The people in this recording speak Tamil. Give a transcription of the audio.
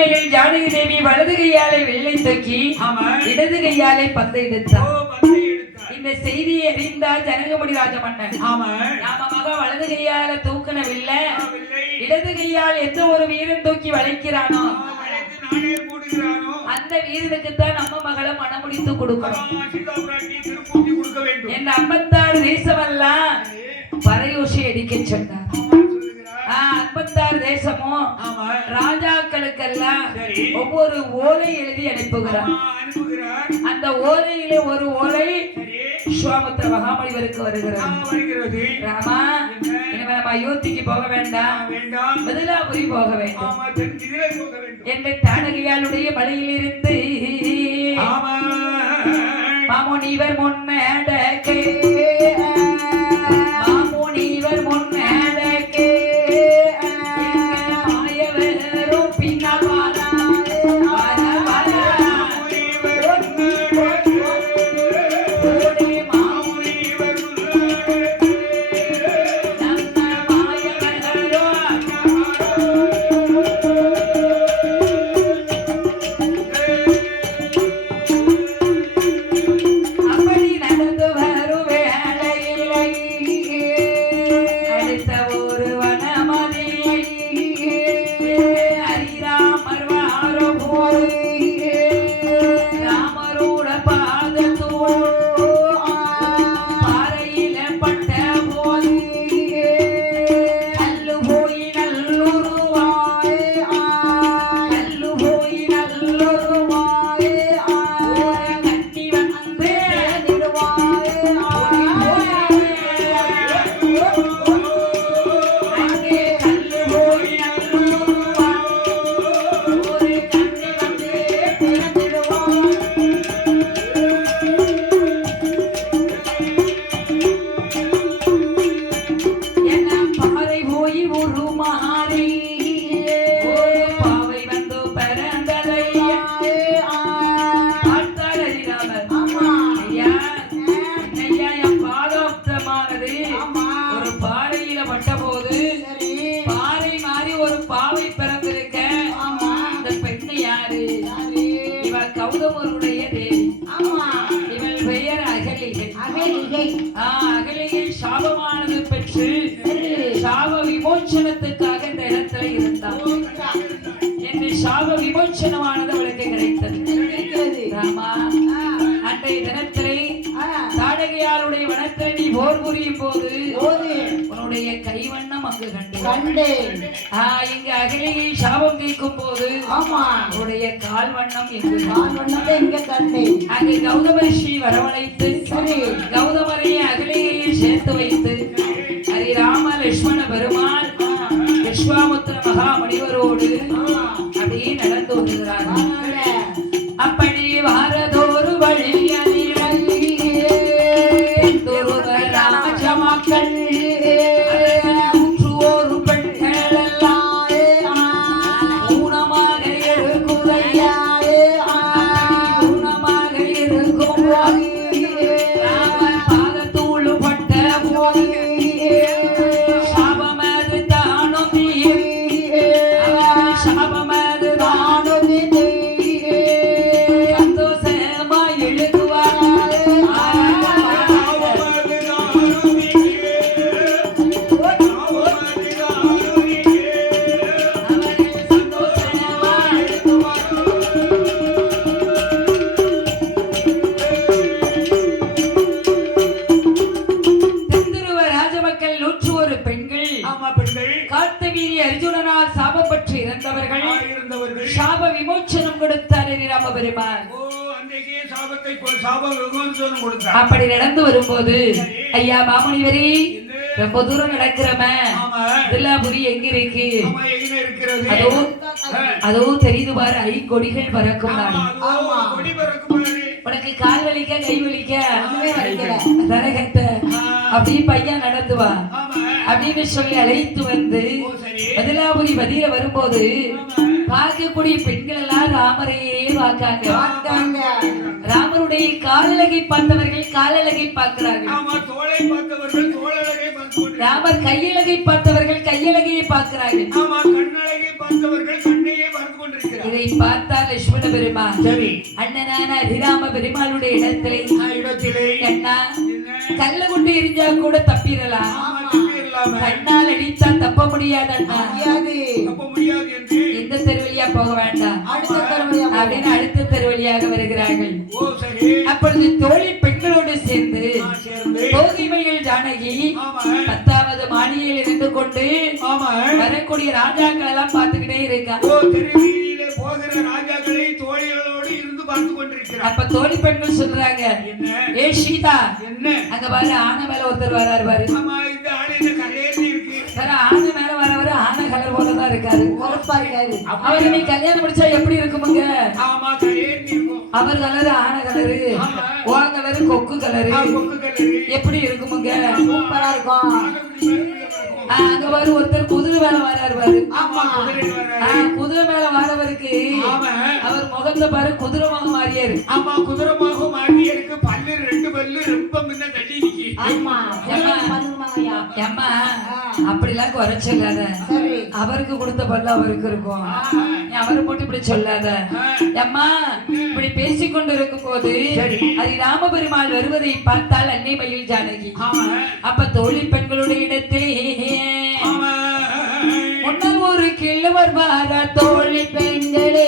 மகள் ஜானகி தேவி வலது கையாலே வெள்ளை தூக்கி இடது கையாலே பந்தை எடுத்தார். இந்த செய்தியை அறிந்தார் ஜனகமுடி ராஜமன்னன். நாம மகன் வலது கையால தூக்கணவில்லை, இடது கையால் எந்த ஒரு வீரன் தூக்கி வளைக்கிறானோ அந்த வீரனுக்கு தான் நம்ம மகளை மனமுடித்து கொடுக்கணும். என் 56 தேசமெல்லாம் பறையோசை அடிக்க சொன்னார். 56 தேசமும் ராஜாக்களுக்கெல்லாம் ஒவ்வொரு ஓலை எழுதி அனுப்புகிறார். அந்த ஓலையில ஒரு ஓலை விஸ்வாமித்திர மகாமுனிவருக்கு வருகிறது. ராமா, இனிமே நம்ம அயோத்திக்கு போக வேண்டாம், மதுராபுரி போக வேண்டும் என்று தாடகையாளுடைய மலையிலிருந்து மாமுனிவர் முன்னடக்கே அகலியில் சாபமானது பெற்று சாப விமோச்சனத்துக்காக இந்த இடத்துல இருந்தார் என்று சாப விமோச்சனமானது அவளுக்கு கிடைத்தது. ராமா, அன்றைய தினத்திலே தாடகையாளுடைய வனத்திலே நீ போர் புரியும் போது உன்னுடைய கைவண்ணம் அங்கு கண்டேன். இங்கு அகலியில் சாபம் கேட்கும் போது உன்னுடைய கால் வண்ணம் எங்க கண்டேன். அங்கு கௌதம ரிஷி வரவழைத்து கௌதமரை அகலிகையில் சேர்த்து வைத்து ஹரிராம லட்சுமண பெருமாள் விஸ்வாமித்திர மகாமுனிவரோடு அப்படியே நடந்து வருகிறார்கள். அப்படி வாரதோறு வழியதில் ராஜமக்கள் அப்படி நடந்து வரும்போது ஐயா மாமுனிவரே, ரொம்ப தூரம் நடக்கிறம தில்லாபுரி எங்க இருக்கு? அதோ தெரியுது பாரு, ஐங்கொடிகள் பறக்கும். உனக்கு கால் வலிக்க கை வலிக்க தரகத்த அப்படி பையன் நடத்துவா அப்படின்னு சொல்லி அழைத்து வந்து பதிலாபுரி பதில வரும்போது பார்க்கக்கூடிய பெண்கள் எல்லாம் ராமரையே பார்க்காங்க. ராமருடைய காலழகை பார்த்தவர்கள் காலழகை பார்க்கிறார்கள். ராமர் கையழகை பார்த்தவர்கள் கையழகையை பார்க்கிறார்கள். கண்ணழகை பார்த்தவர்கள் கண்ணையே பார்த்து கொண்டிருக்கிறார்கள். இதை லட்சுமண பெருமாள் சரி அண்ணனான அதிராம பெருமாளுடைய இடத்திலே இடத்திலே என்ன என்ன கல்ல கொண்டு எரிஞ்சா கூட தப்பிடலாம் ஆமா தப்பிடலாமே கண்ணால் அடித்தா தப்ப முடியாது அண்ணா அப்ப முடியாது என்று இந்த தெருவழியா போக வேண்டாம் அடுத்த தெருவழியா அப்படின்னு அடுத்த தெருவழியாக வருகிறார்கள் ஓ சரி அப்பொழுது தோழி பெண்களோடு சேர்ந்து சேர்ந்து போகிமையில் ஜானகி ஆமா 10வது மாடியில் இருந்து கொண்டு ஆமா வரக்கூடிய ராஜாக்கள் எல்லாம் பார்த்துக்கிட்டே இருக்கா ஓ தெருவீதியிலே போகிற ராஜாக்களை தோழிகளோடு இருந்து பார்த்து கொண்டிருக்கிறார் அப்ப தோழி பெண்கள் சொல்றாங்க என்ன ஏ சீதா என்ன அங்க பாரு ஆனை மேல ஒருத்தர் வராரு பாரு ஆமா இந்த ஆளு என்ன கரையேறி இருக்கு வேற ஆனை மேல வரவரு ஆனை கலர் போலதான் இருக்காரு பொறுப்பா இருக்காரு அவருக்கு நீ கல்யாணம் முடிச்சா எப்படி இருக்குமுங்க ஆமா கரையேறி இருக்கும் அவர் கலரு ஆனை கலரு ஓ கலரு கொக்கு கலரு கொக்கு கலரு எப்படி இருக்குமுங்க சூப்பரா இருக்கும் அங்க பாரு ஒருத்தர் குதிரை மேல வராரு பாரு ஆமா குதிரையில் வர்றாரு. குதிரை மேல வரவருக்கு ஆமா அவர் முகத்துல பாரு குதிரை முகம் மாதிரியே இருக்கு ஆமா குதிரமாக மாறி இருக்கு பல்லு 2 பல்லு ரொம்ப முன்ன தள்ளி நிக்கி ஆமா ஏம்மா? பண்ணுமாங்கய்யா ஏம்மா அப்படிலாம் குறை சொல்லாத சரி அவருக்கு கொடுத்த பல்லு அவருக்கு இருக்கும் நீ அவரை போட்டு இப்படி சொல்லாத அம்மா இப்படி பேசிக்கொண்டு இருக்கும் போது சரி. அது ராமபெருமாள் வருவதை பார்த்தால் அன்னை மயில் ஜானகி ஆமா அப்ப தோழி பெண்களுடைய இடத்திலே ஆமா முன்னர் ஒரு கிழவர் வார தோழி பெண்களே